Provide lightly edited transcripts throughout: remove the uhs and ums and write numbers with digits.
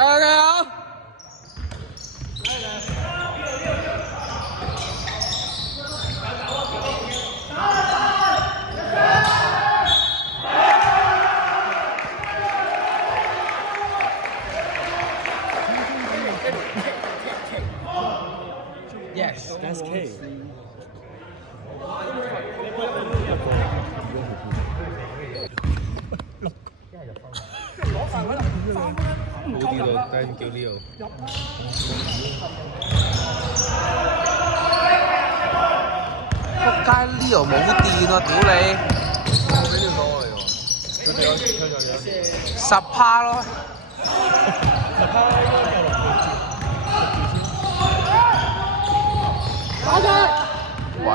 加油！Yes, that's K.冇啲咯，但係叫呢度。仆街，Leo 冇電啊！屌你！俾條數我嚟喎。佢哋10%咯。打佢！喂，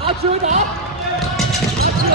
壓住佢打！壓住佢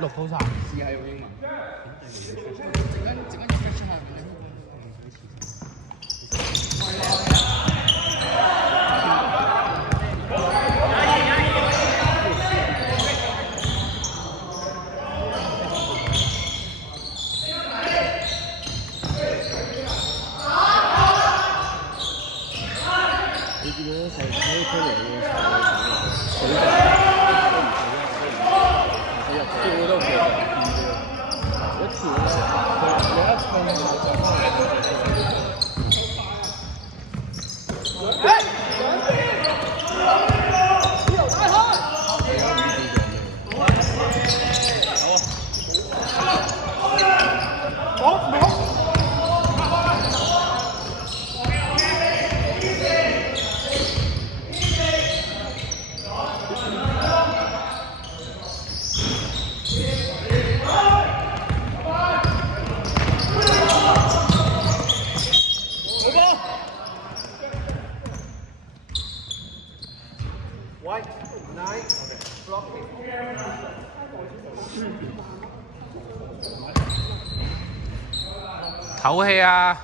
！6鋪茶，試下用英文。陣間 refresh 下佢。你見到成日喺區嚟嘅跳都其實一跳你一唱就唞氣啊！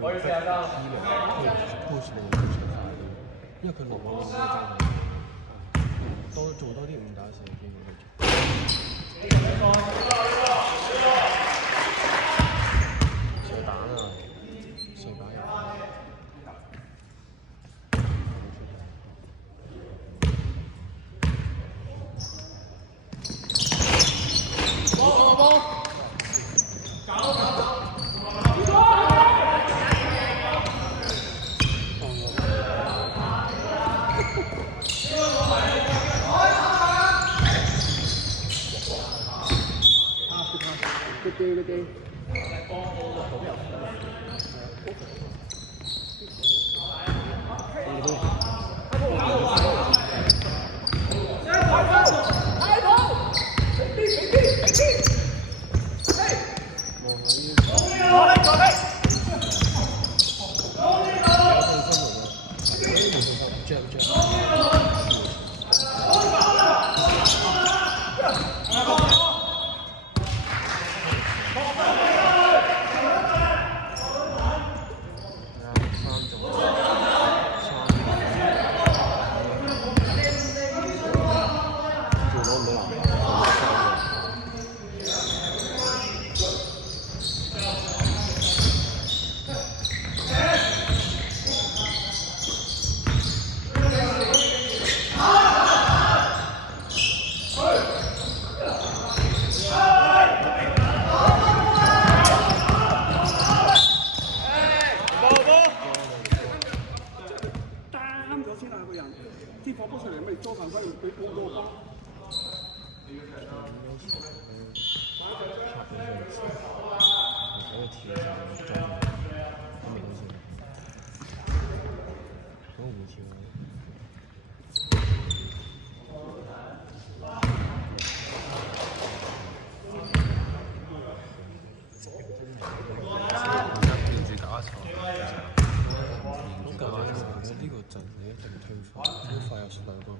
會逼 T 嚟 push 你嘅出發，因為佢落網嗰個真係做多啲5打4嘅機會。射蛋啊！射蛋入。Good day. 啲火波出嚟咪裝頭盔，佢冇到波。呢個陣你一定推快，推快有2個好。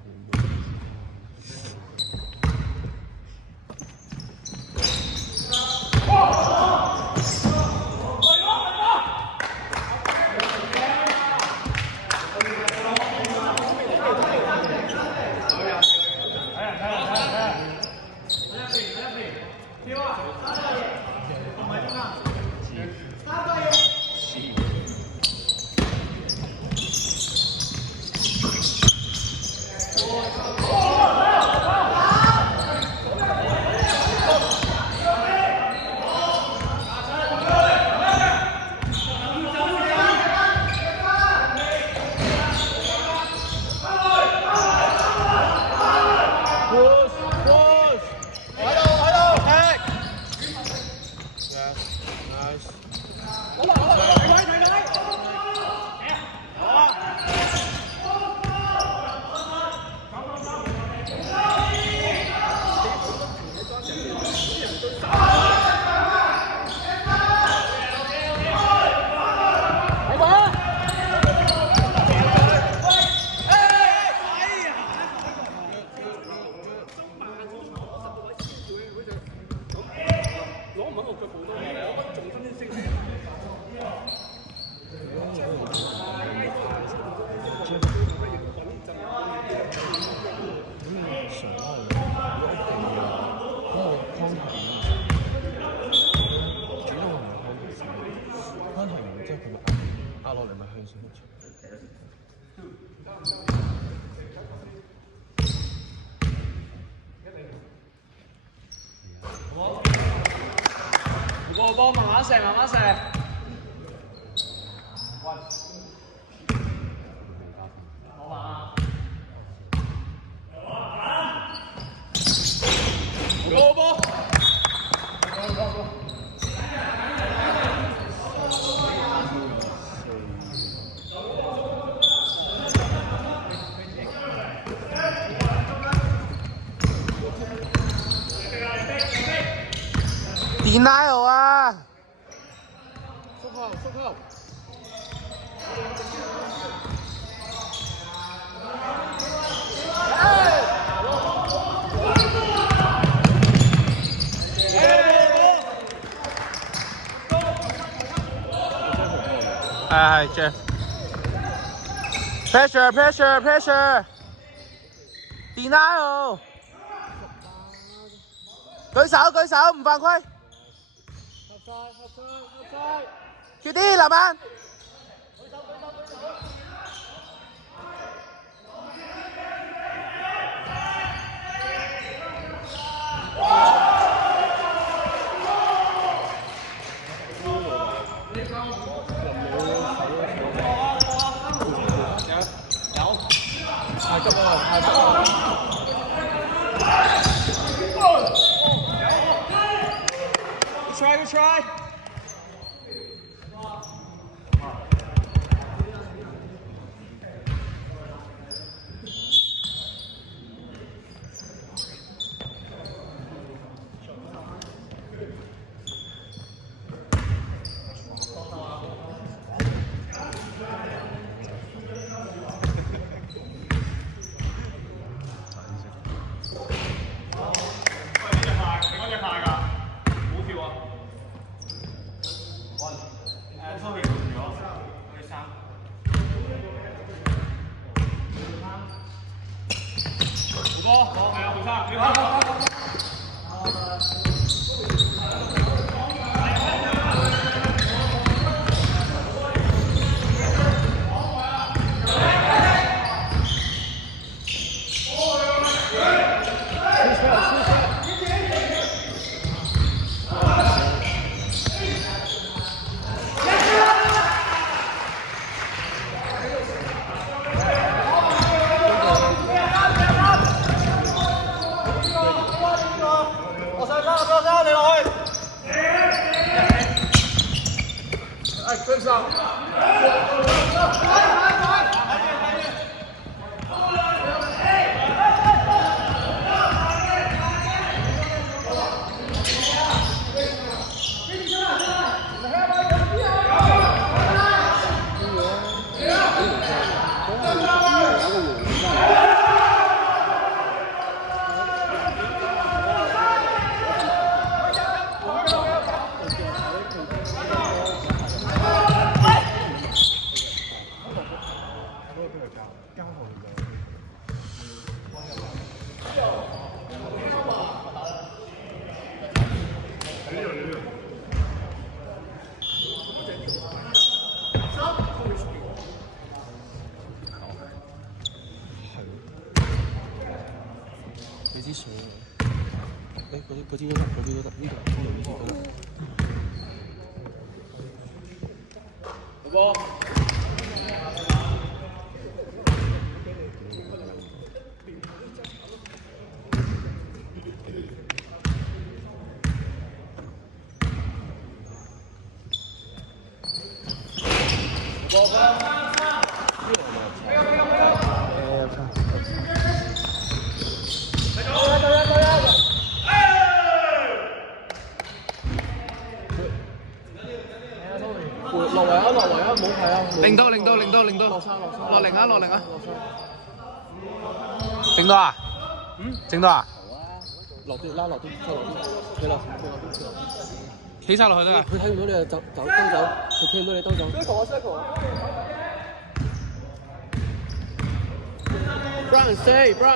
個波慢慢射，慢慢射。個波。點解我啊？縮後，縮後。係 Jeff。Pressure。Denial。舉手，唔犯規。叫啲籃板。太急啦！ We try. 你支水啊？誒，嗰支都得，呢度呢度呢支都得。波。落圍啊！唔好睇啊！零到，落零啊！整多啊？整多啊？落啲，拉落啲，再落啲，你落，起晒落去得㗎。佢睇唔到你就兜走，佢聽唔到你兜走。Brown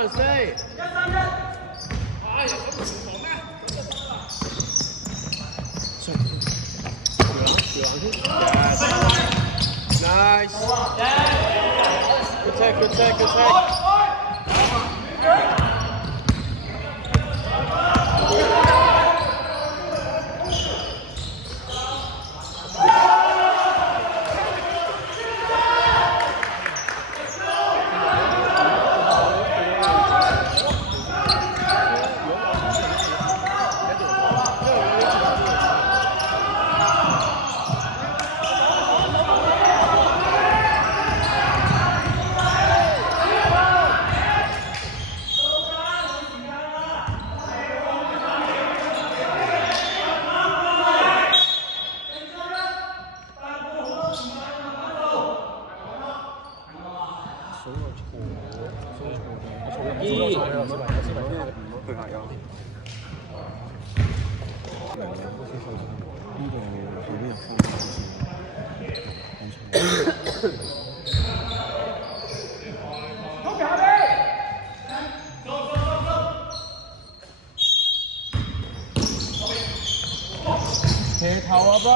stay。Nice. Good take. 騎頭啊，不然。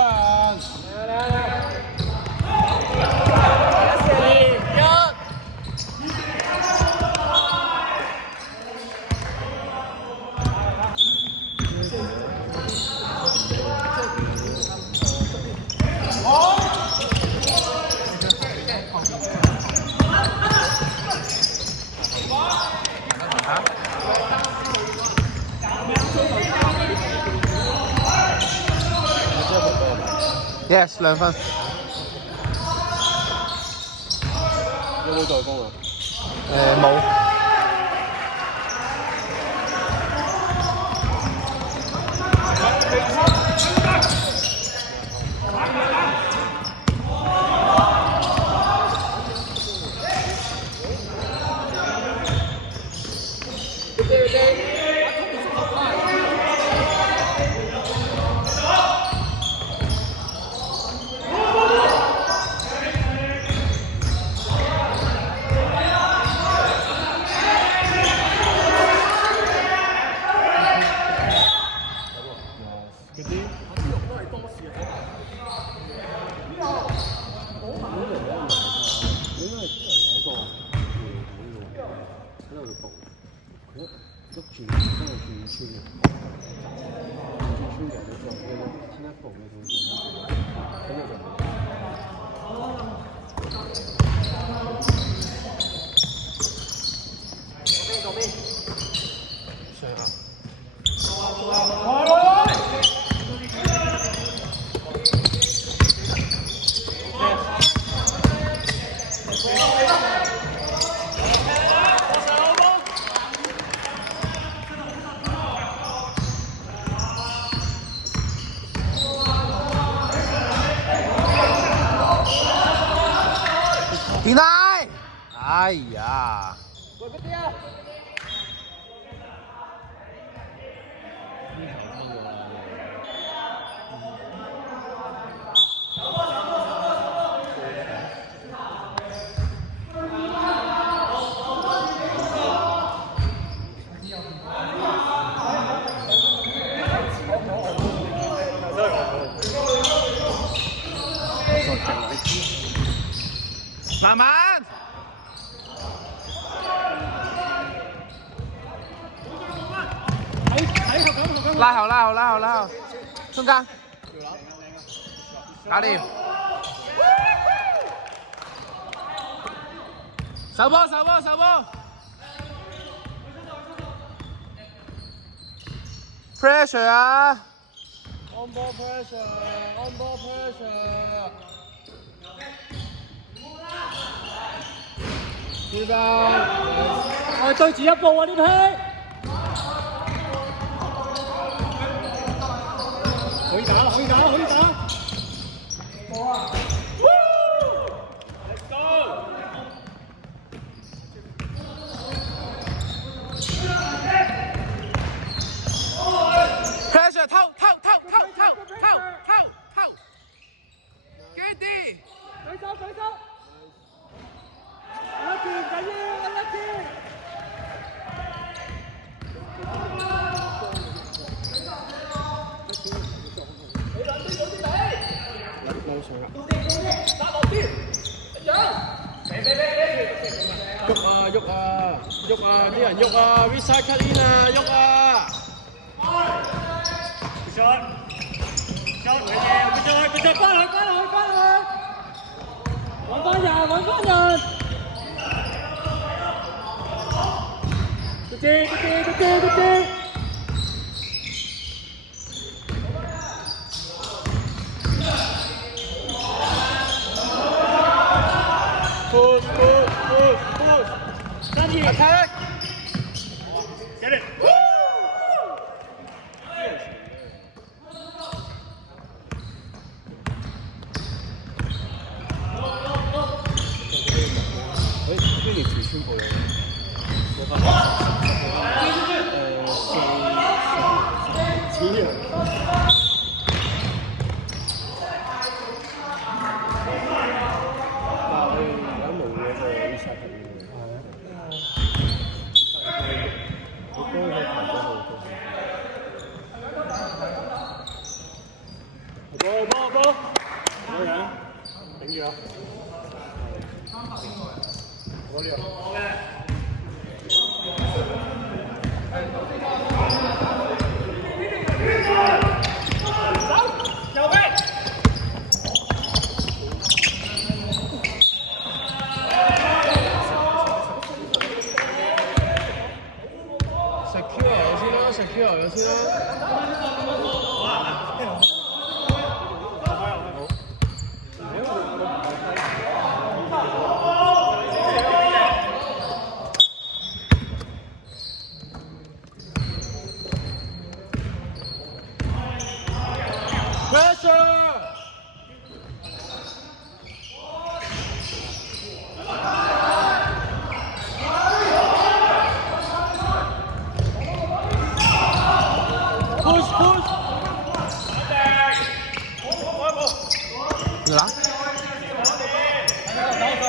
Yes， 2分。有冇助攻啊？冇。Deny！ 哎呀！慢慢。拉好，拉好，拉好，拉好。中間。搞掂。手波，手波，手波。Pressure 啊 ！On ball pressure，on ball pressure。知道，我對住一步啊！呢批可以打啦，可以打，可以打。Pressure， 偷，Getty， 舉手，舉手。Lucky 唔緊要 ，Lucky。冇上啦。打落啲，一樣。喐啊喐啊喐啊！啲人喐啊 ，Visa cut in 啊，喐啊。shot， 佢翻去，揾翻人。佢知。push， attack， get it。呢條詞宣佈嘅， secure 先啦。你拿。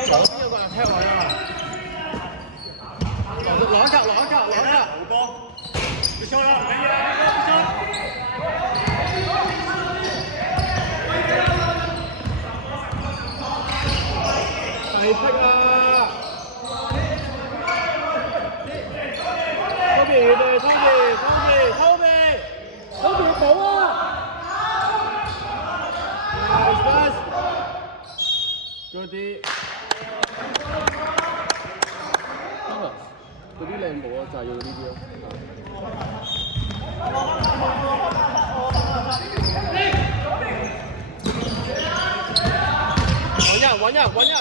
左邊有個人踢我啊！攞一格。你收啦，沒嘢，大踢啊！偷邊補啊！嗰啲靚模啊，就係要呢啲咯。揾人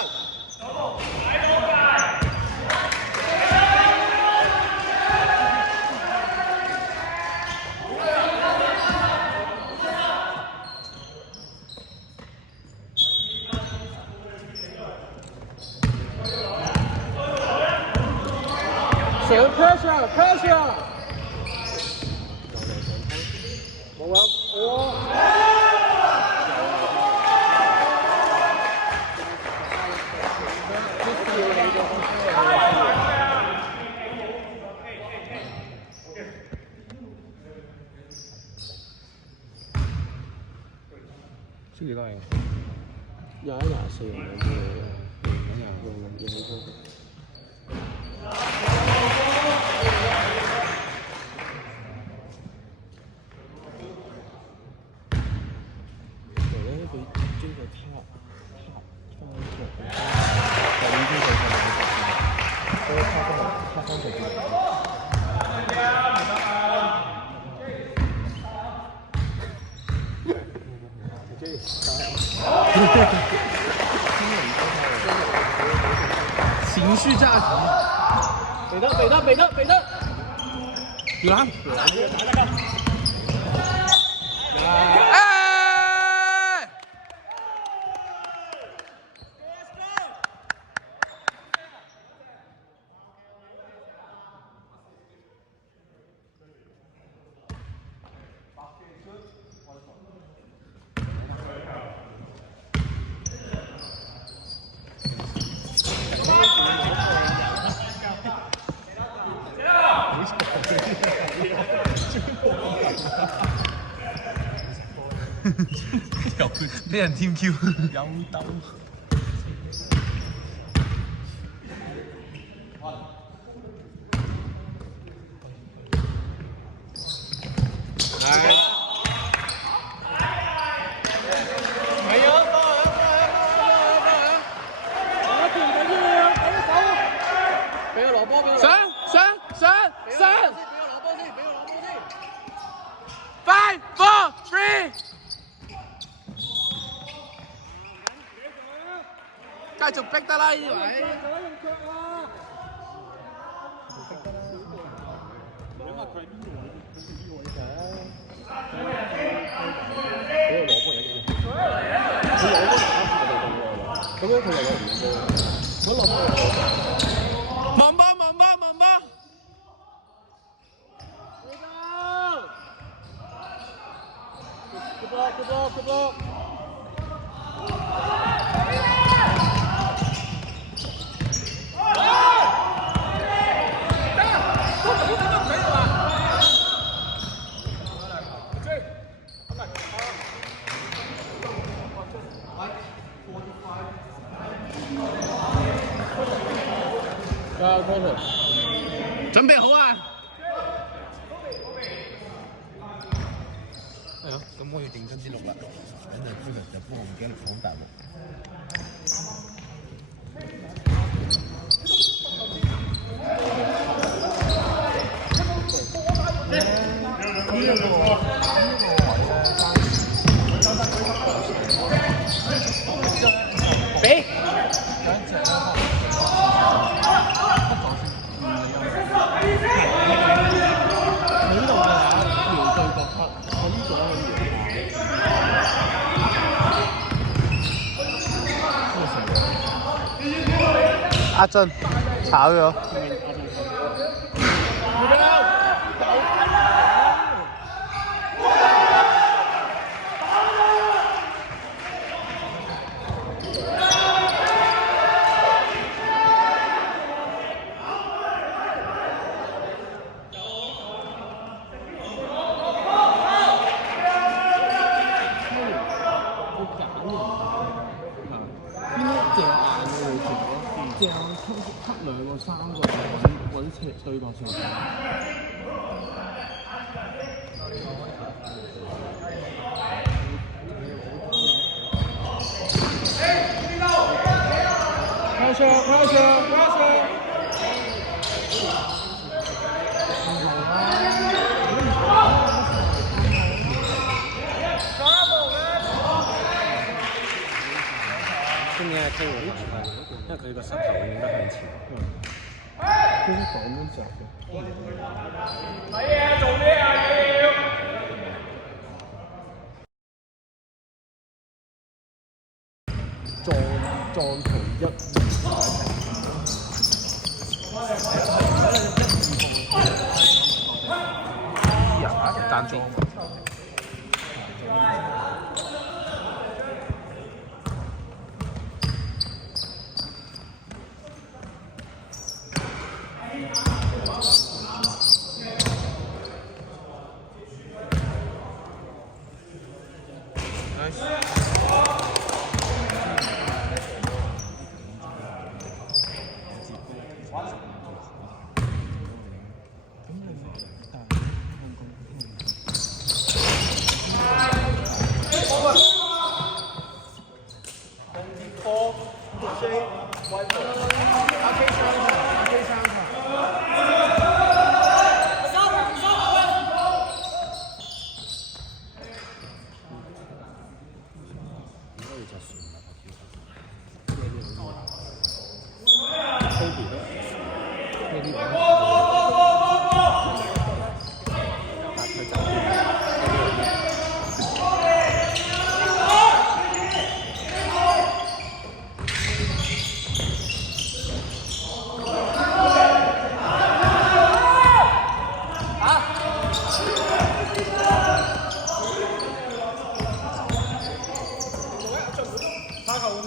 ！pressure！ 冇啊！識幾多人？21、24人嘅情緒價值。俾得！有籃。俾人添 Q， 有鬥。5, 4, 3。繼續逼得啦呢位。慢吧。Good ball. 高手，準備好啊！係啊，咁我要認真啲錄啦，等陣今日就幫我唔記得講大陸。俾。阿俊炒咗。即係吸兩個三個揾斜對角上。Pressure！今年係聽我呢場，因為佢個膝頭應該向前。即係咁樣着嘅。睇嘢做咩啊？撞圖一。爭啲。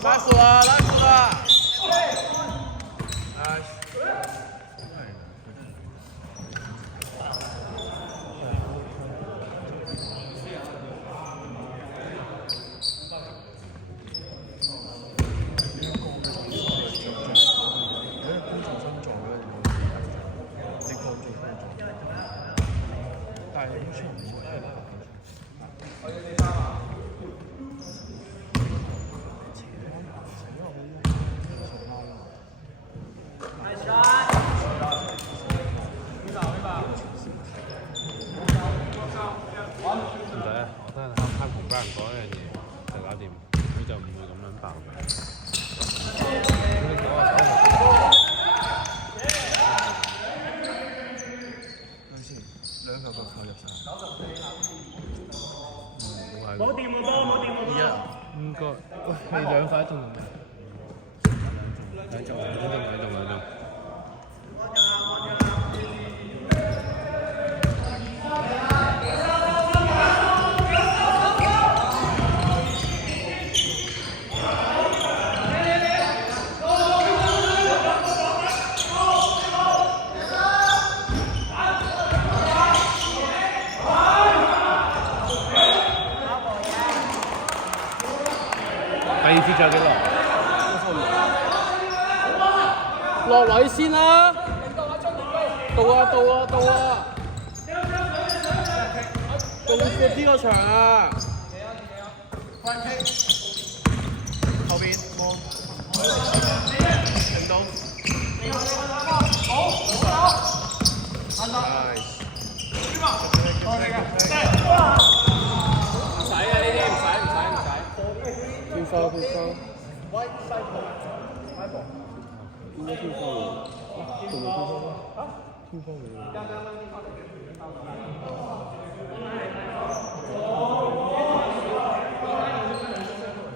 拉死了！應該，喂，你兩塊仲兩中。第二節仲有幾耐？落位先啦。到啊到啊到啊！仲闊啲個場啊！後邊望，停到。Nice。唔使啊！呢啲唔使。偏收偏收。應該偏收喎，仲未偏收咩？偏收嚟。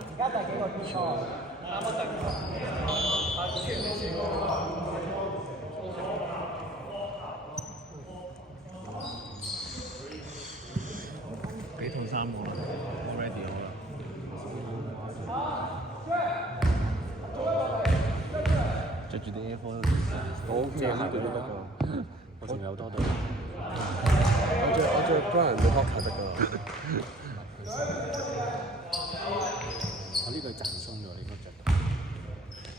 而家第幾個偏收啊？啱啱第俾套衫我啦，我 ready 好啦。着住啲 A4 我 OK 啊，呢對都得㗎。我仲有多對。我着 Brian 對 Hocker 得㗎。我呢對賺鬆咗，你應該着。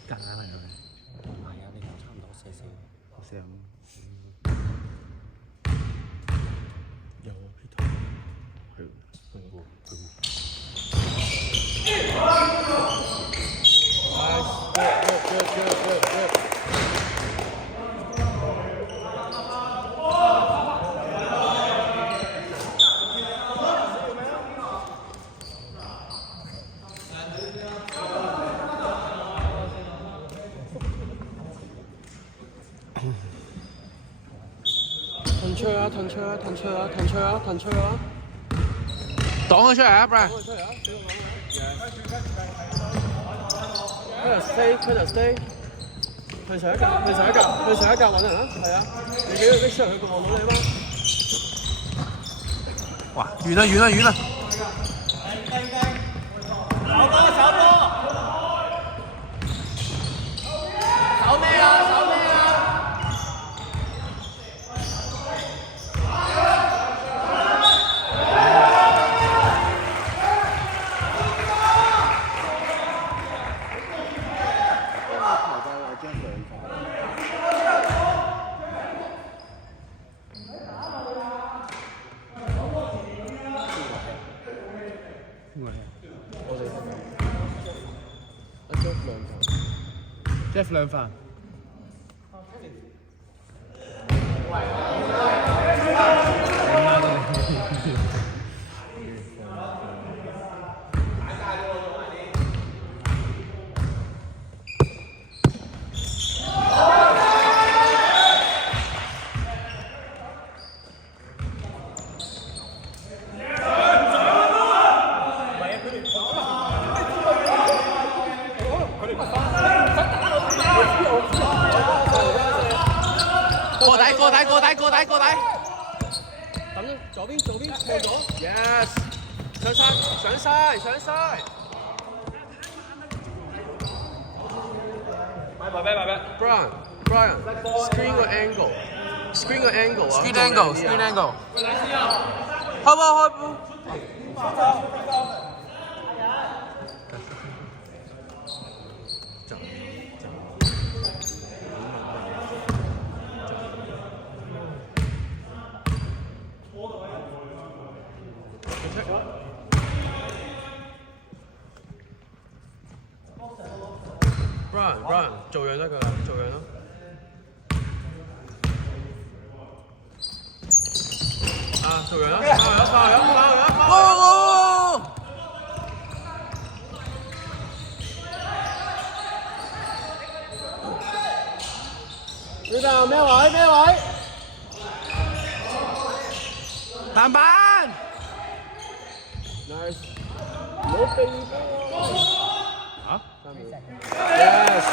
夾硬係咪？唔係啊，呢條差唔多四四。有血頭。係喎。Good. 騰出啊！擋佢出嚟啊 ，Brian！ 佢就 stay， 向上一格揾人啦，係啊！你俾佢逼出嚟，佢望到你啊嘛！哇，遠啦！手咩啊！Jeff 兩飯。過底。等左邊過咗 Yes， 上晒。Brian，screen 個 angle 啊 Screen angle。開波。Brian，做樣得㗎啦，做樣咯。啊，做樣啦，發揚。呢度咩位？籃板。Nice， 唔好避波。嚇？Yes。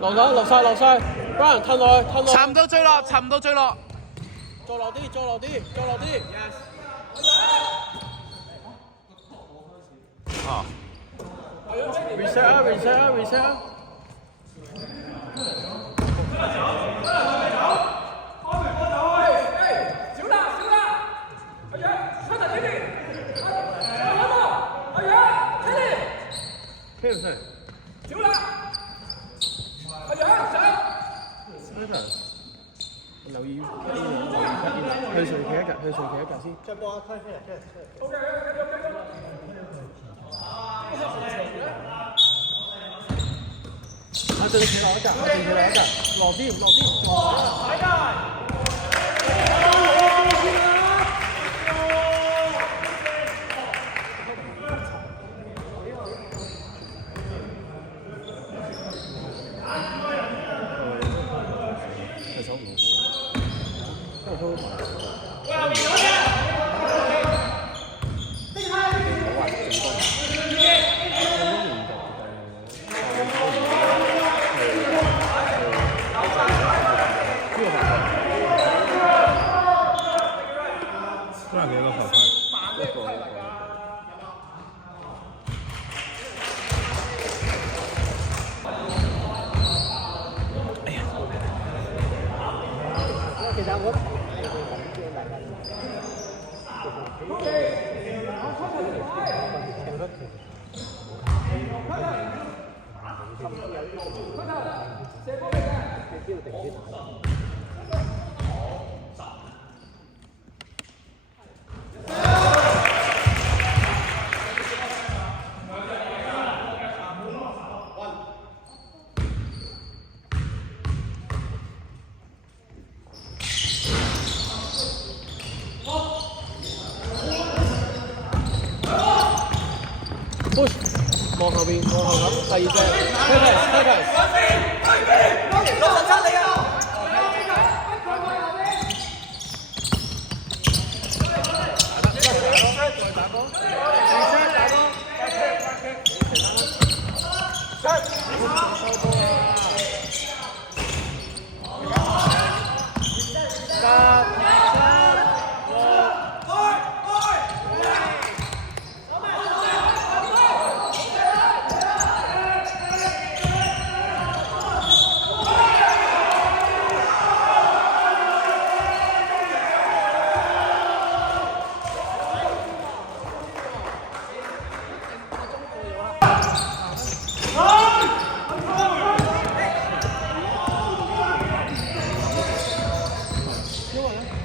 落晒 ，Brian 褪落。沉到最落。再落啲。Yes。哦。reset 啊。飛唔上。少啦！係啊，上！留意向上企一格，向上企一格先。再波推飛嚟，推嚟。OK， 繼續。啊，對你企落一格，對你企落一格，落啲，落啲。睇㗎。push， 望後邊，望後咁，第二隻 ，focus， 67你啊！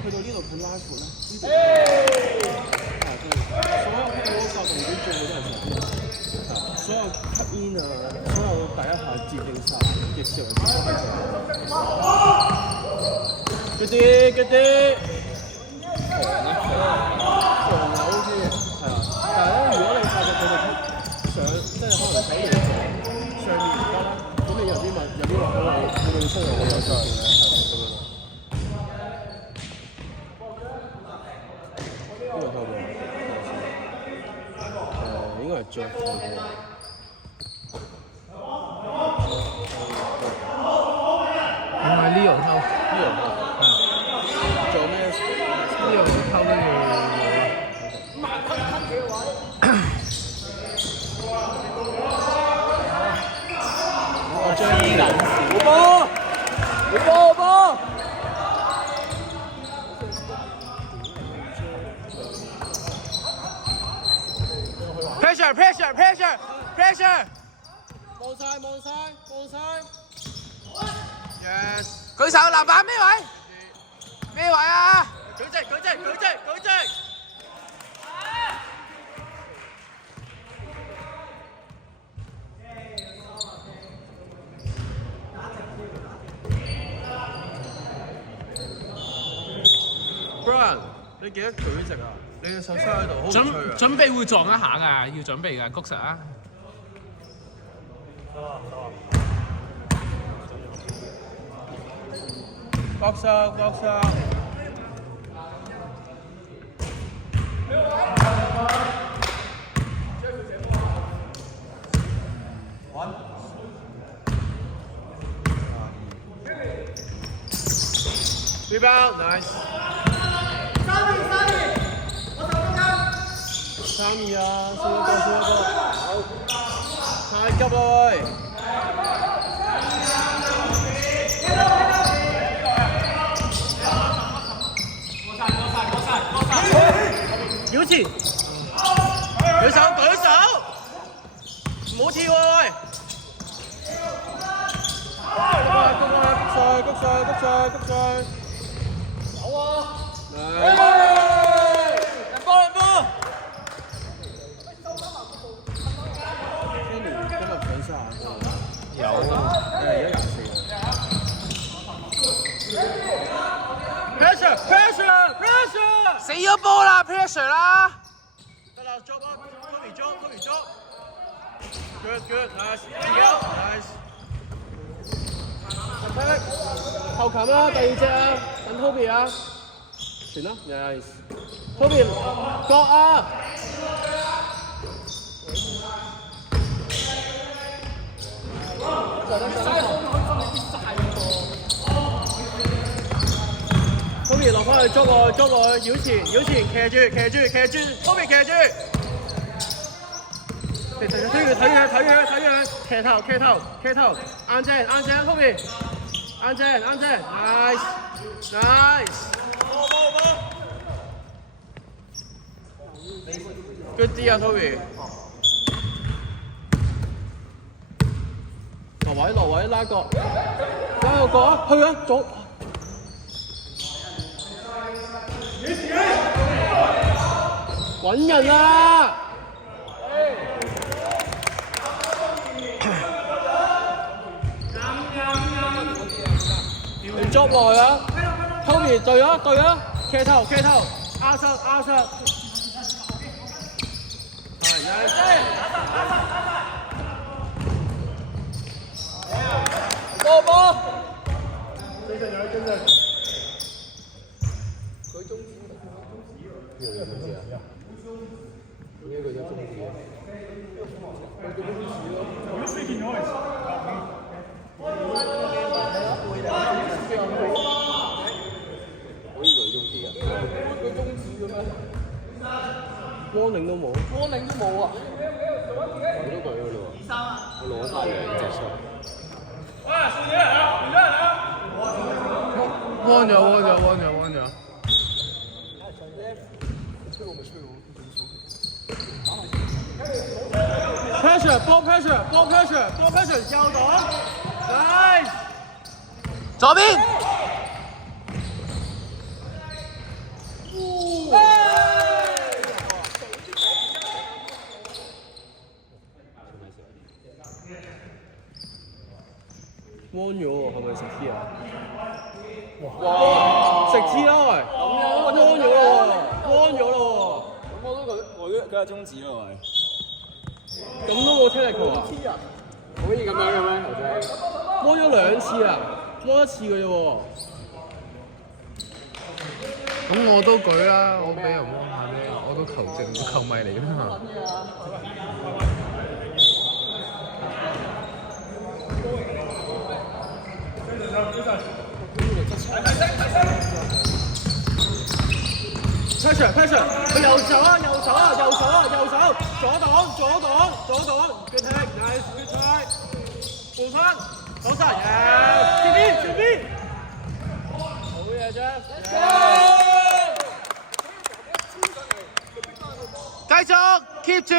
去到呢度佢拉闊啦，呢度所有 hit 嗰個動作做嘅都係上，所有 cut in 啊，所有第一下接應晒嘅時候都係上。嗰啲防啊 OK 嘅，係啊，但係咧，如果你發覺佢哋上，即係可能睇嚟上面唔得啦，咁你有啲話佢會出嚟會有上嘅。應該係着嘅。唔係 Leo 偷，Leo 偷，做咩 ？Leo 偷呢個。我將呢好波，好波。Pressure！ 望晒 ！Yes！ 舉手，籃板咩位？咩位啊？舉直！Brian， 你記得舉直啊？你嘅手收喺度，好唔脆啊！準備會撞一下㗎，要準備㗎，谷實啊！搏殺！Rebound， nice。3-2啊，輸一個，太急啦喂！搖前，舉手！唔好跳啊喂！谷上。有啊！嚟。人波！今日上30個。有而家24。Pressure！ 死咗波啦 ，pressure 啦！得啦 ，drop 啊 ，Toby drop。Good，nice。後擒啦，第二隻啊，等 Toby 啊，傳啦 ，nice。Toby 角啊！Toby 落翻去捉我，繞前，騎住 ，Toby 騎住。睇佢，騎頭，硬正 ，Toby，硬正 ，nice， ，good 啲啊 ，Toby， 落位拉角，加個角啊，去啊，左，搵人啊！你捉來啊 ！Toby 對啊，騎頭，壓實，係，波！精神！佢中指。邊個中指啊？點解佢有中指啊？佢中指咯。我以為中指㗎。佢中指嘅咩？warning 都冇。warning 都冇啊！我都舉㗎咯喎。我攞曬兩隻出。彎咗。Pressure， 右檔 ，nice， 左邊。彎咗喎，係咪食 T 啊？哇！食 T 啦喂，彎咗咯喎。咁我都係中指咯，喂。咁都冇聽力球啊？可以咁樣嘅咩，頭先？彎咗2次啊，彎1次嘅啫喎。咁我都舉啦，我俾人彎下啫，我都球迷嚟㗎嘛。Pressure， 佢右手，左擋 ，good take，nice，good try， 換翻，手勢，前邊，好嘢啫，繼續 keep 住。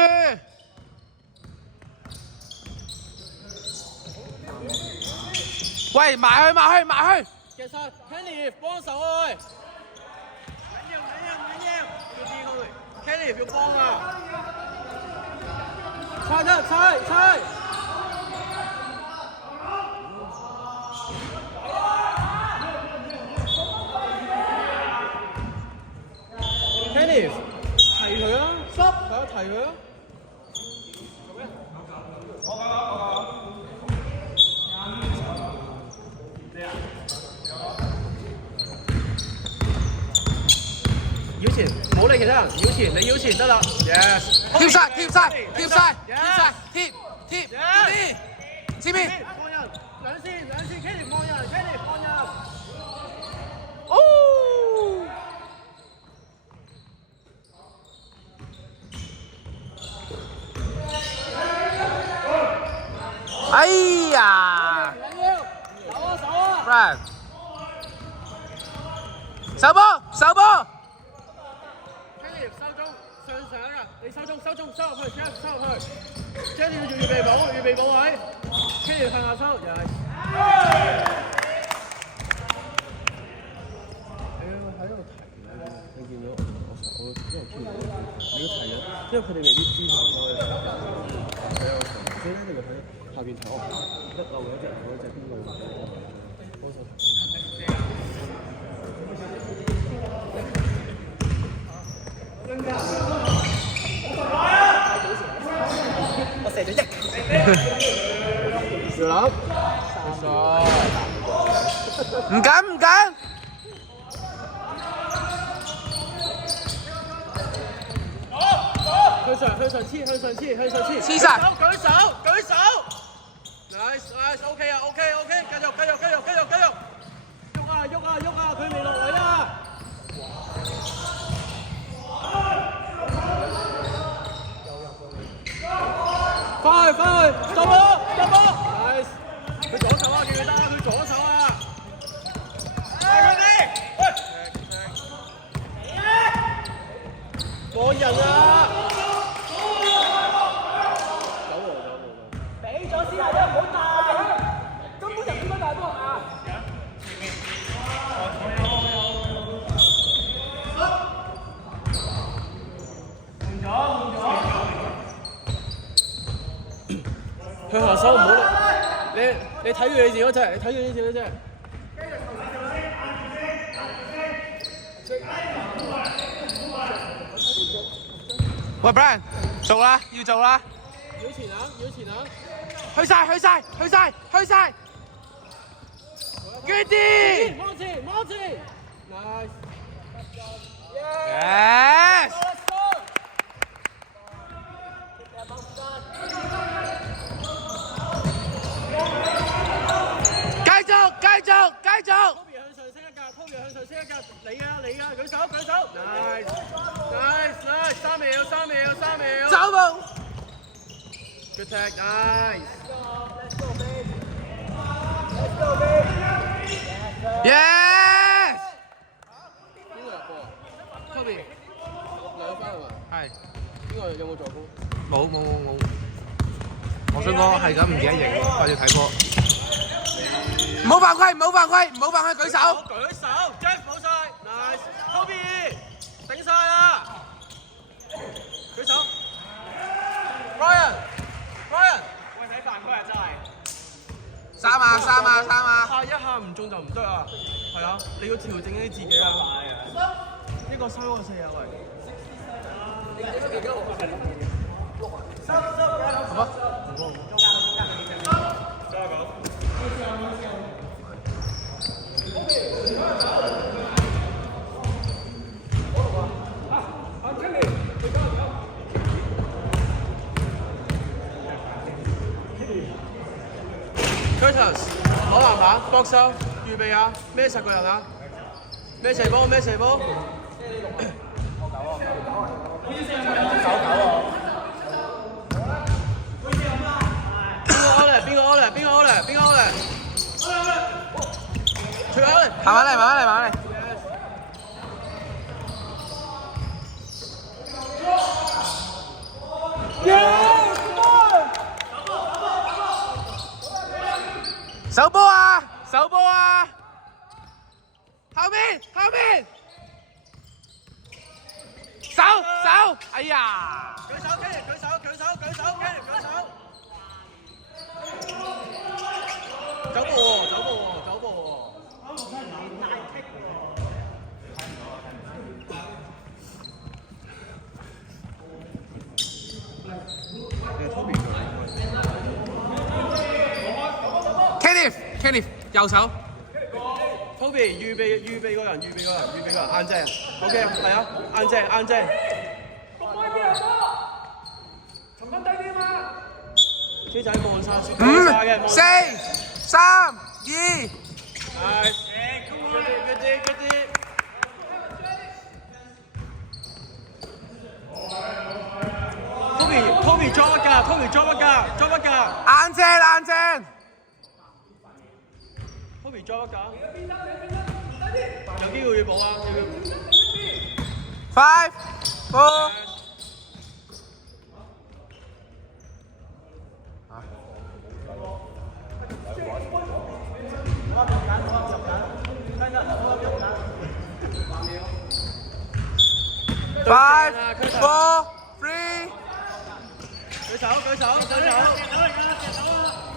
喂，埋去。其實 Kenny 幫手啊喂。Kenny 要幫啊！猜！Kenny 提佢啊！提佢啊！腰前，唔好理其他人，你腰前得啦 ，yes。貼晒，貼，前面。放人，兩線 ，Kenny 放人。哦！哎呀！手啊 ！Frank， 手波 ！Kenny 收中，上上啊！你收中，收入去 ，Jeff 收入去 ，Jeff 要做預備補位，跟住向下收，又係。喺度提你見到我真係見到你都提咗，因為佢哋未必知道我係有場，所以咧你咪睇下邊睇一漏嗰隻邊個幫手提。我射咗1球。小林，唔緊。向上黐。黐晒。舉手。nice OK 啊 OK， 繼續。喐啊，佢未落位啊！翻去，做波 ，nice， 佢左手啊，記唔記得啊？佢左手啊！過人啊！俾咗先啊，唔好大啊！根本就應該大波啊！向下手唔好理，你睇住你自己嗰隻，喂 ，Brian， 做啦，要做啦。要前啊！去晒 ！Goodie！ 摸前 ，nice。Yes！ 繼續。Toby 向上升一格，你啊，舉手 ，nice， 3秒，走步。Good tag， nice。Yes！ 邊個入波啊 ？Toby 2分係嘛？係。邊個有冇助攻？冇。我想講係咁唔記得贏喎，掛住睇波。唔好犯規，舉手。Jeff 冇晒 ，nice。Toby 頂晒啦，舉手。Brian， 喂睇犯規啊真係。三啊！下一下唔中就唔得啊，係啊，你要調整你自己啊。一個3個4啊，喂。Curtis 攞籃板，搏收，預備啊，孭10個人啊，孭射波。邊個 Ole？ 除咗慢慢嚟。手波啊！後面，手，哎呀！舉手，走步喎。Kenneth 右手。Toby 預備個人，硬正 ，OK 係啊，硬正。重新低啲嘛。機仔望晒嘅。 5、4、3、2。Good。Toby drop 一格。硬正。Toby drop 一格。有機會要補啊！ 5、4。5、4、3。舉手舉手舉手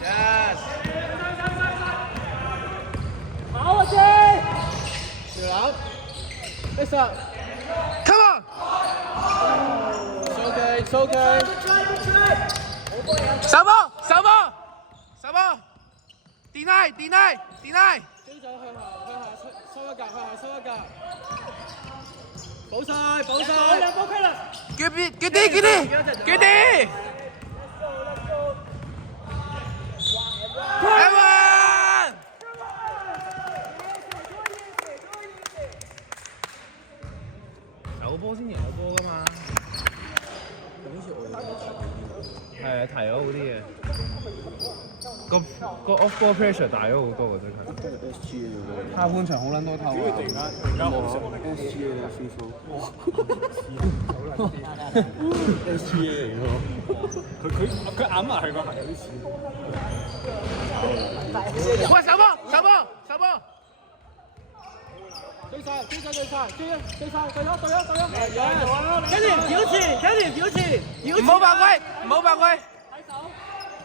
，yes。好啊，先。條攬 ，it's up。Come on！ It's okay, it's okay。手波，手波，手波 ！deny， deny， deny。雙手向下收一格，向下收一格。補晒，補晒。兩波區啦。叫啲，叫啲，叫啲。Evan！ 有波先贏有波㗎嘛。好似我哋冇提係啊，提咗好啲嘅。個 off ball pressure 大咗好多喎，最近。到 SG 嘅喎。下半場好撚多偷啊！而家冇食 SG 嘅師傅。SG 嚟㗎，佢揞埋佢個鞋有啲似。喂，手波，手波，手波！追晒，追晒，追晒，追咗，對咗。Kenny 表示，Kenny 表示，唔好犯規，唔好犯規。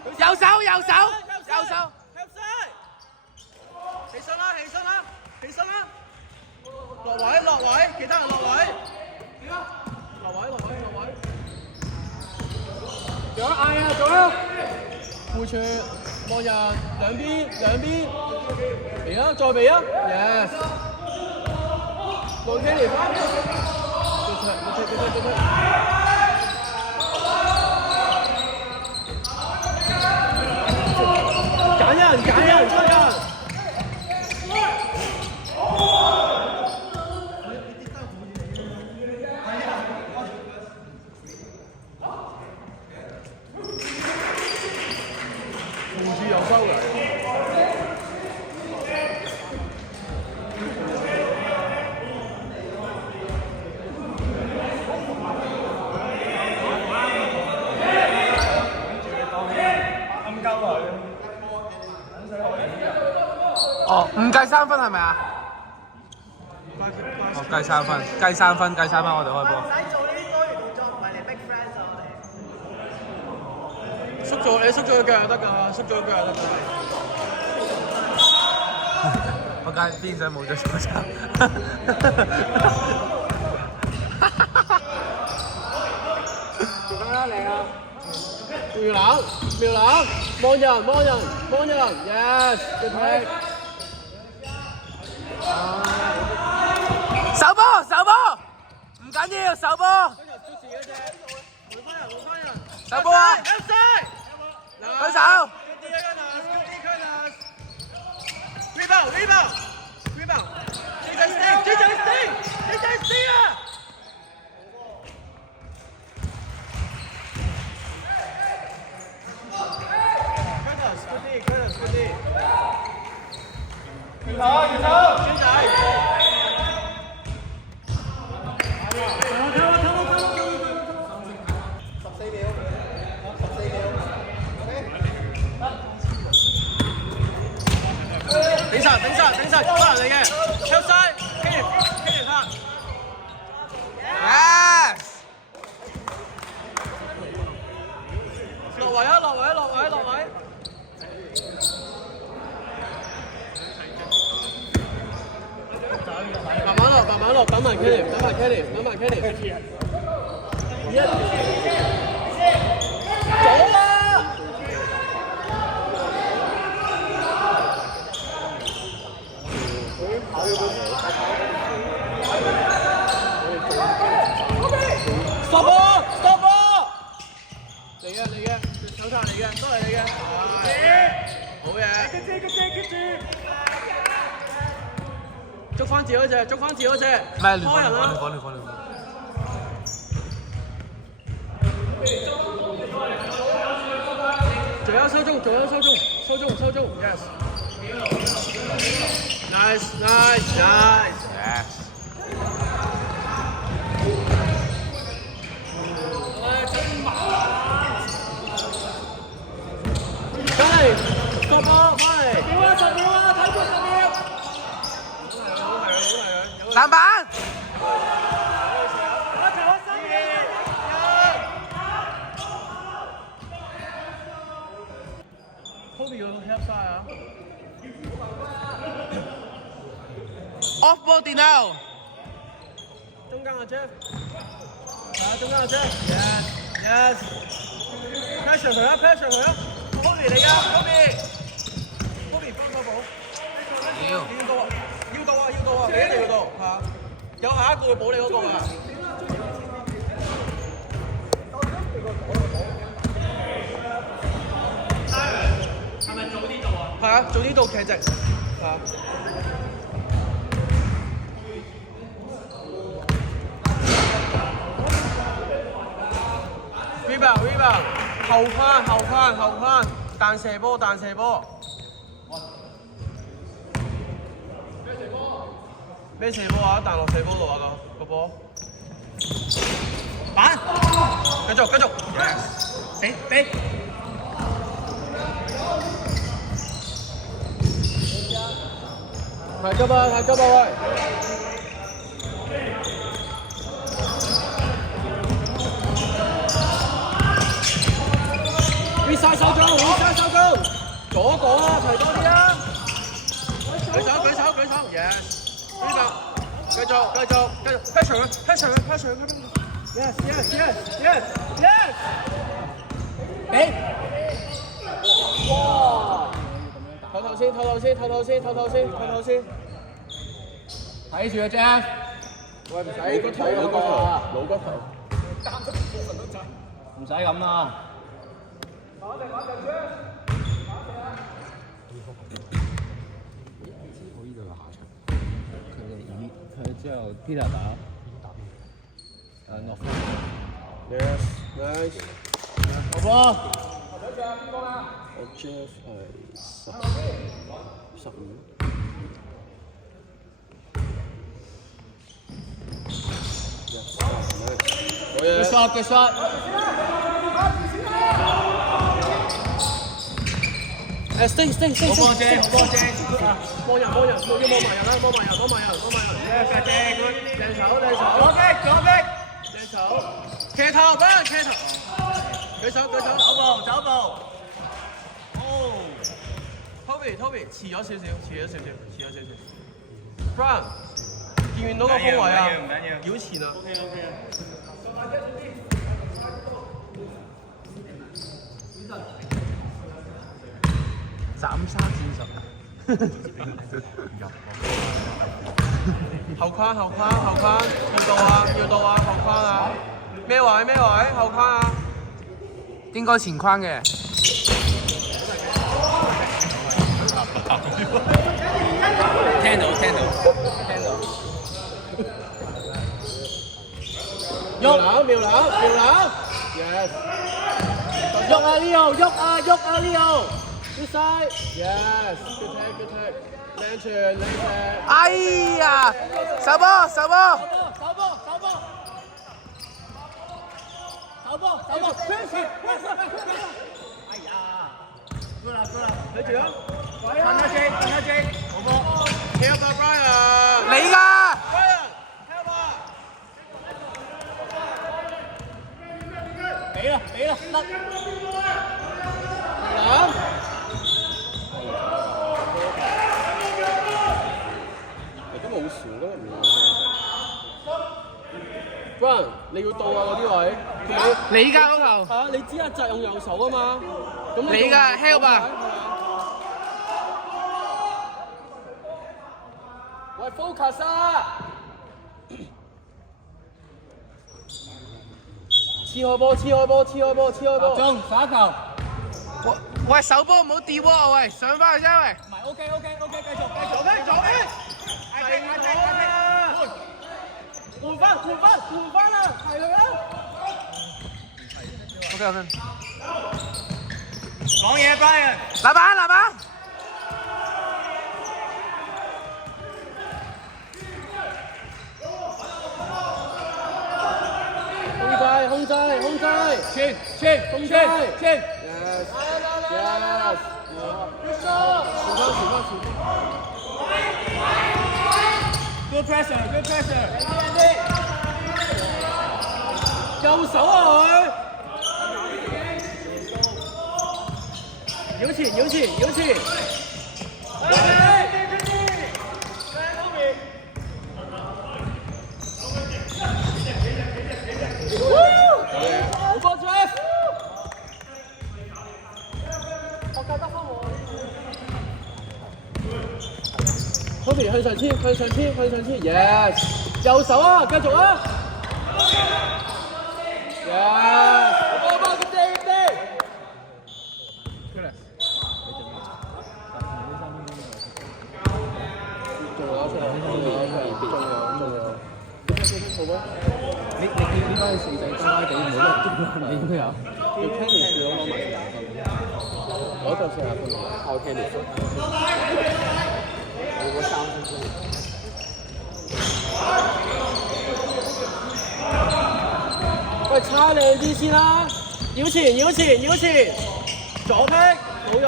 右手，右手，右手。起身啦，起身啦，起身啦！落位，落位，其他人落位。落位，落位，落位。仲有嗌啊，仲有！護柱，望人，兩邊，兩邊。嚟啊，再嚟啊 ！Yes。落 Kenny 翻。對出。揀人，出人。哦，唔計3分係咪啊？哦，計3分，計3分，計3分，我哋開波。唔使做呢啲多餘動作，唔係嚟 make friends 啊！我哋縮咗，你縮咗個腳就得㗎，縮咗個腳就得㗎。我梗係邊想冇咗手踭。做翻啦，嚟啊！瞄攬，望人 ，yes， good play。手波，唔緊要，手波。手波啊！舉手。Rebound，追仔 stay 啊！Curtis，good D。轉頭，轉仔。頂實，多人嚟嘅 ，help side， Kenny 拍 Yes。落位啊！慢慢落，等埋 Kenny。走啦！stop 波！嚟嘅，手擦嚟嘅，都係你嘅。好嘢！跟住。捉翻字嗰隻。咩？亂講。仲有收中 ，yes。Nice。Yes。翻嚟，stop 波，翻嚟。10秒啊，睇住10秒。好係啊！籃板。我波電腦。中間阿 Jeff，中間阿 Jeff，yes yes，pressure 佢啊 ，pressure 佢啊 ，Kobe 嚟㗎 ，Kobe 幫手補，要到啊，你一定要到嚇，有下一個會補你嗰個㗎。係咪早啲到啊？係啊，早啲到劇直嚇。rebound， 後翻，彈射波。咩射波啊？彈落射波度啊個波。板，繼續。俾。太急啊喂！晒手中，左講啊，提多啲啊！舉手 ，yes， 呢個，繼續 ，pressure，yes， 俾，哇！頭先，睇住啊 ，Jeff， 喂，唔使個頭老骨頭，唔使咁啦。佢之後 Peter 打落分。Yes, nice。好波。我 Jeff 係15。Good shot。stay。好波姐。望人，要望埋人啦，望埋人。掟手。騎頭，俾人騎頭。舉手。走步。Toby，遲咗少少。Brown， 見唔到個方位啊？繞前啊。斬沙戰術。後框，要到啊，後框啊！咩位？後框啊！應該前框嘅。聽到。妙諗 ，yes。喐啊 Leo。This side, yes, good take. 靚傳。哎呀，手波。哎呀，good 啦，睇住啊！瞓一隻，好波。Help啊 Brian！ 你㗎。Brian，help 啊！俾啦，得。都冇事咯，唔係。Brian， 你要到啊嗰啲位。你㗎嗰球。係啊，你知一隻用右手啊嘛。咁你㗎 help 啊！喂 ，focus 啊！黐開波！中打球。喂，手波唔好跌喎，喂，上翻去啫，喂。唔係 ，OK，繼續。左邊！係換翻啦，係佢啦。OK。講嘢 ，Brian。籃板。控制，穿。Yes。Good pressure。右手啊佢。繞前。Toby 向上簽，向上簽，向上簽 ，yes， 右手啊，繼續啊 ，yes， 波波咁地，出嚟，仲有，你應該四仔乖乖地，冇人捉你應該有，要 tennis 攞埋40分，攞就40分，靠 tennis。我3分鐘。喂，差靚啲先啦，繞前，左踢，冇咗。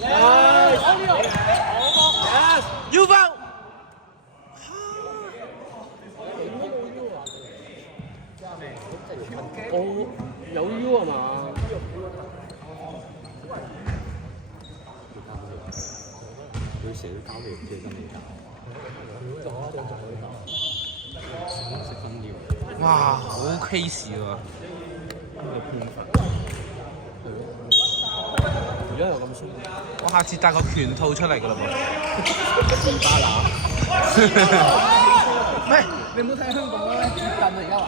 Yes， 腰包。我有腰係嘛？佢成日都交嚟唔知真定假。食分料。哇，好 case 喎！而家又咁衰。我下次帶個拳套出嚟㗎啦噃。唔係，你唔好睇香港啦，接近啊而家話。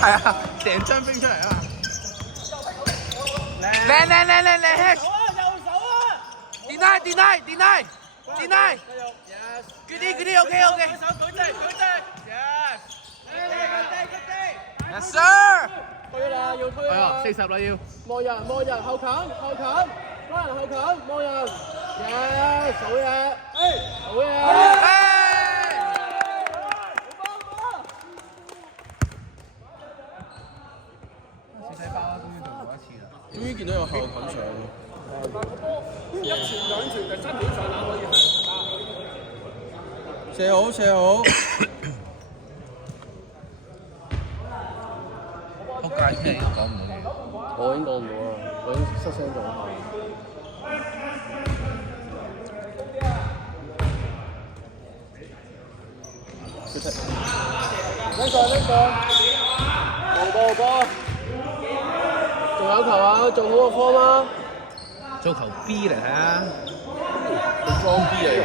係啊，成張飛出嚟啊嘛！靚！Deny！ Good day，OK。Yes sir。推啦，要推啦。係啊，40啦要。望人，後近，拉人後近，望人。Yes， 好嘢。終於見到有後近上。一傳兩傳，第3點上籃可以係。射好。仆街，聽日講唔到嘢。我已經講唔到啦，我已經失聲咗。呢個，波，仲有球啊，做好個 form 啊！做球 B 嚟睇下。裝 B 嚟㗎，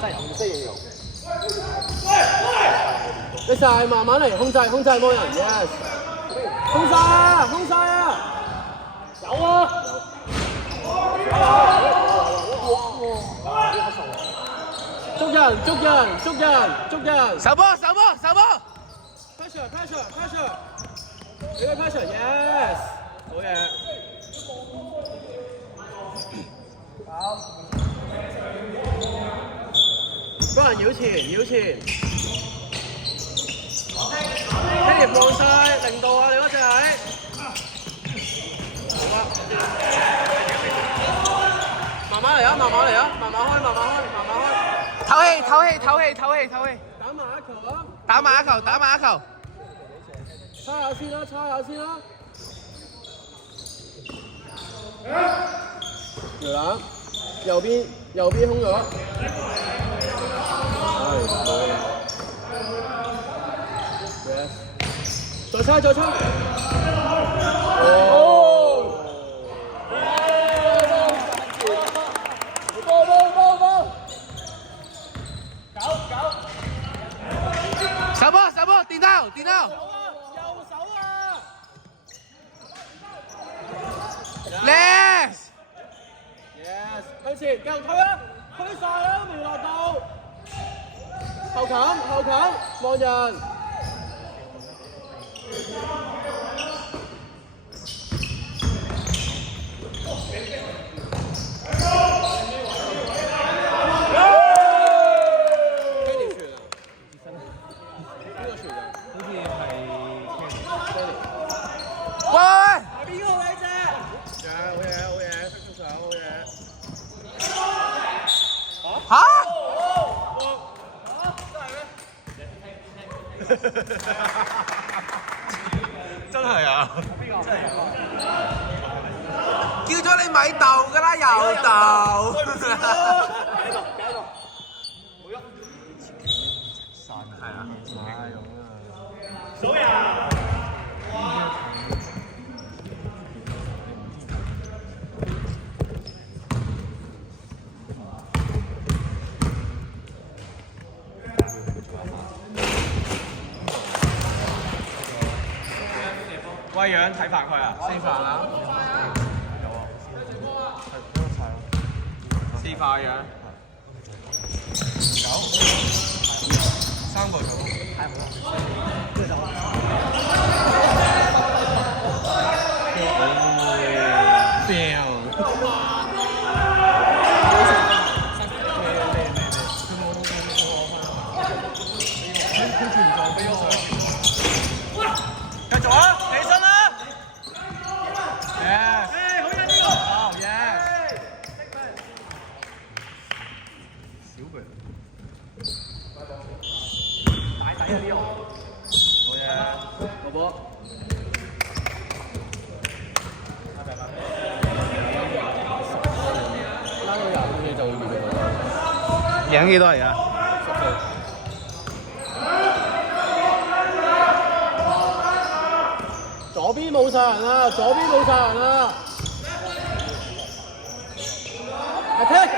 真係唔識形容。一晒慢慢嚟，控制冇人 ，yes， 控晒啊！有啊！捉人！手波 ！pressure， 俾佢 pressure，yes， 好嘢。幫人繞前。Kenny 放晒0度啊！你嗰隻係。慢慢嚟啊！慢慢開。唞氣。打埋一球。叉下先啦。搖籃，右邊空咗。Yes， 再猜。手波，電腦。右手啊 Yes， 向前，繼續推啊！推晒啦，未落到。後近，望人。真係啊！叫咗你咪鬥㗎啦，又鬥。係啊。喂樣睇飯佢啊？四飯啊？有啊。四塊樣。3個就太好啦。繼續啊！起身啦 Yes！ 好嘢呢個！好 yes！ 少佢。大底啊呢個！好嘢！老波。拉到20分鐘就會變咗。贏幾多而家？左邊冇晒人啦，左邊冇晒人啦。Attack！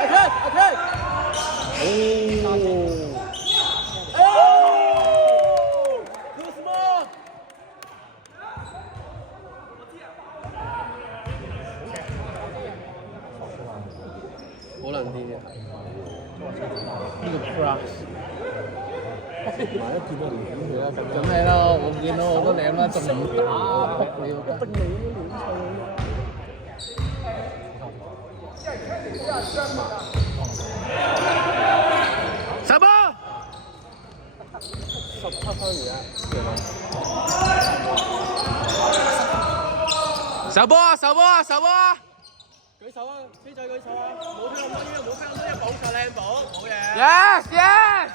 Too small！ 好撚啲嘅，呢個 crush。買一件都唔見佢啦，咁梗係啦，我見到好多靚啦，仲唔打仆你一定你都亂十波17分而家，手波啊！手波啊！手波啊！舉手啊！飛仔舉手啊！冇飛咁多嘢，冇飛咁多嘢，補晒靚補，好嘢！ Yes yes！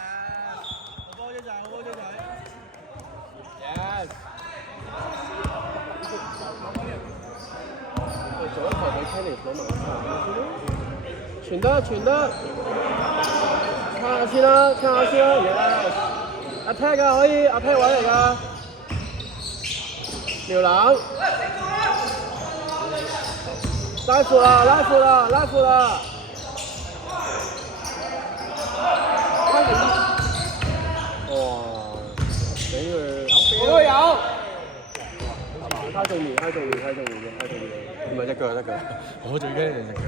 好波啫仔，好波啫仔。Yes。做一球俾 Kenny 攞埋傳得，撐下先啦，Yes。attack 㗎可以 ，attack 位嚟㗎。苗冷。拉闊啦！哇！俾佢，我都有。太重要，唔係隻腳得㗎，我最驚你隻腳。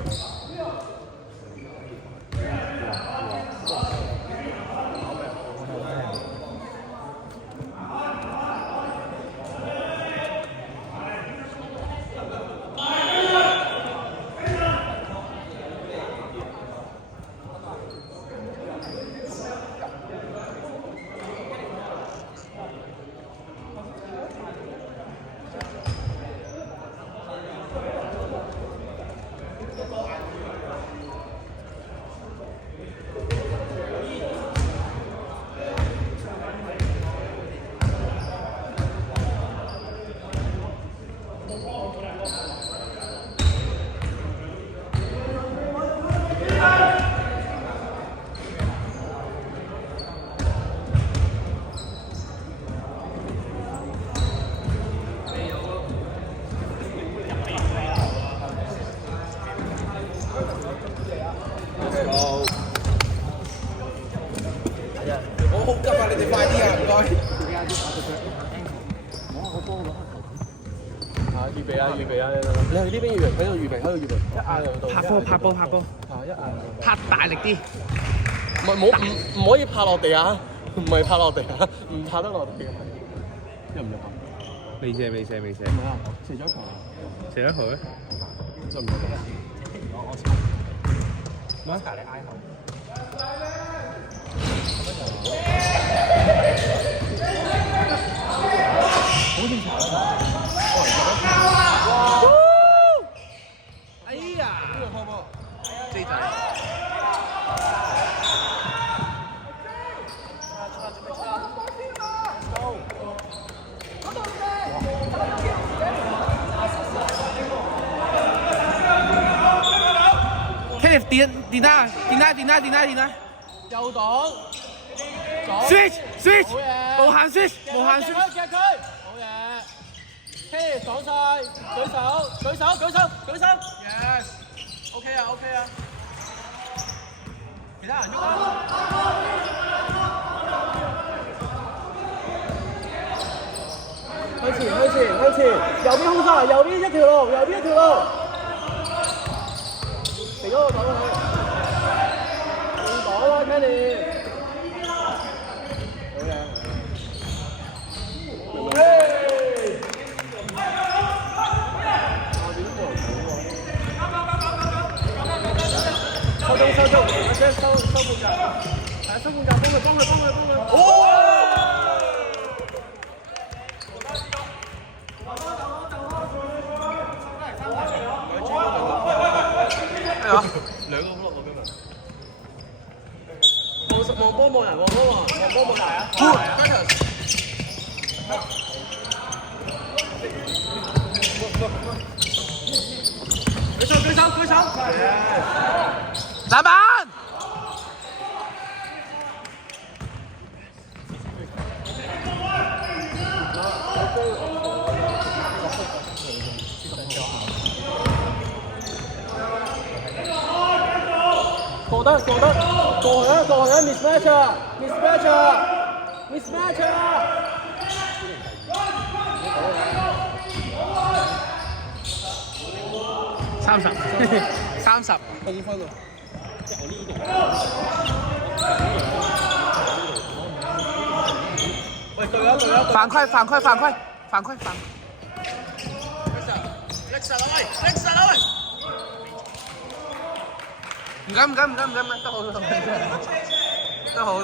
好急啊！你哋快啲啊！唔該。預備啊！你去呢邊預備，喺度預備。一嗌就到。拍波。一嗌。拍大力啲。唔可以拍落地啊！唔係拍落地啊！唔拍得落地嘅。入唔入啊？未射。唔係啊，射咗球。射咗佢。就唔入啊！馬卡你嗌口。好似查哎呀！呢個開波。J 仔。Kenneth 點啊？右擋。Switch，好嘢。無限 switch。夾佢，好嘢。K 擋晒，舉手。Yes。OK 啊。其他人喐啊！向前。前，右邊空曬，右邊一條路，右邊一條路。肥哥，我走過去。唔講啦 ，Kenny。收中，阿姐收半格，係收半格，幫佢。哦！係啊，兩個 block 咁樣望波望人，望波大啊！舉手！籃板！過得，過去啊 ！mismatch 啊！ 30。得分啊！喂，對啊！犯規！唔緊，得好。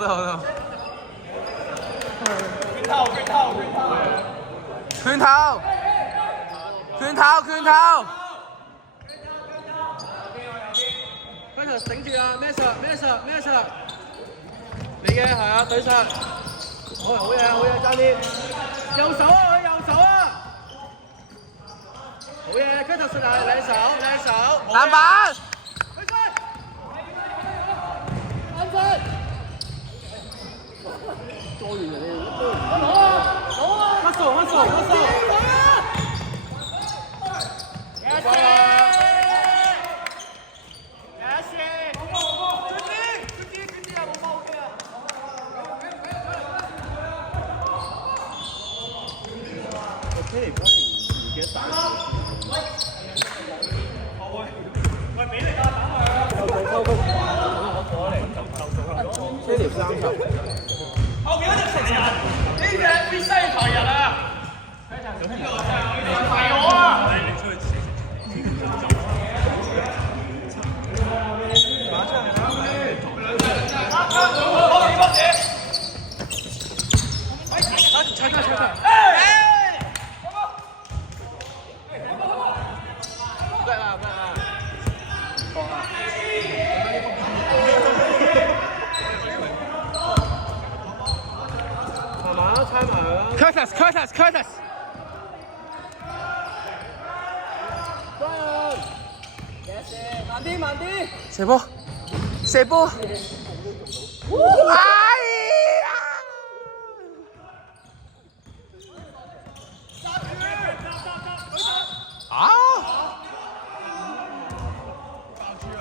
拳頭。Curtis 頂住啊！咩實？你嘅係啊，對實。好嘢，教練。右手啊！好嘢 ，Curtis 嚟，兩手。籃板！做完人哋攞啊！乜數？Kenny 嗰年唔記得打。喂，俾你打佢啊！收工。Kenny 30。後邊嗰隻成人，呢隻必須抬人啊！係我啊！Curtis！ 慢啲！射波！哎呀！啊！爆珠啊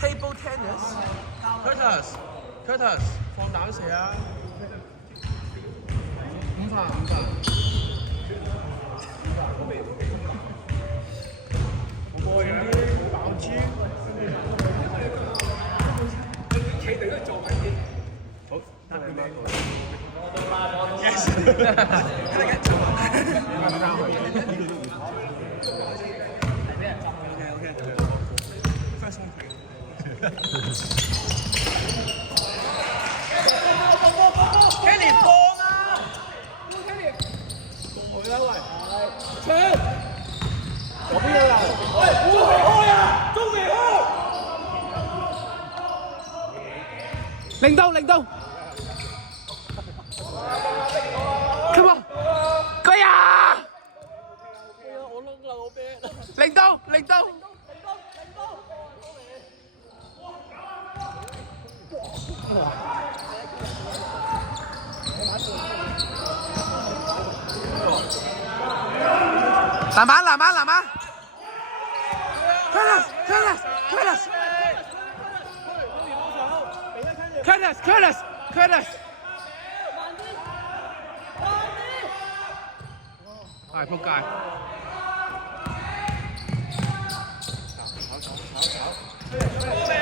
！Table tennis。Curtis，放膽射啊！五發。爆珠。好，得你媽。Yes。First one. Kenny 放啊 ！Kenny 過去啦喂，搶！左邊有人，喂，中未開啊！零到 ！Come on！ 佢呀！我窿啦，我啤。零到！籃板 ！Curtis！係仆街。炒炒炒炒。